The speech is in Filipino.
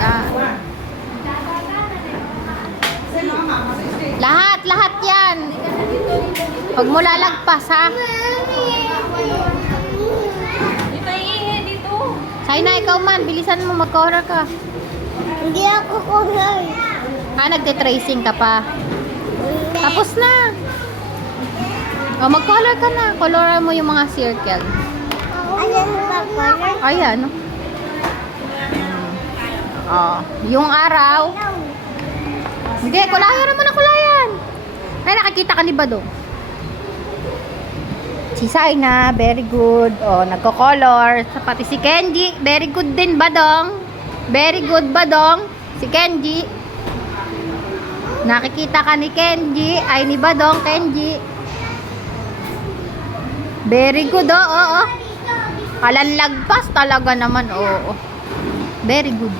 Yan. Lahat yan. Huwag mo lalagpas, ha? Dito, iihe, dito. Say na, ikaw man. Bilisan mo, mag-color ka. Hindi ako color. Nagte-tracing ka pa. Tapos na. O, mag-color ka na. Coloran mo yung mga circle. Ayan ba color? Ayan. Oh, yung araw. Hindi, kulayan naman ang kulayan. Ay, nakakita ka ni Badong. Si Saina, very good. Oh, nagko-color. Pati si Kenji, very good din, Badong. Very good, Badong. Si Kenji. Nakikita ka ni Kenji. Ay, ni Badong, Kenji. Very good, oh. Kalanlagpas talaga naman, oh. Very good.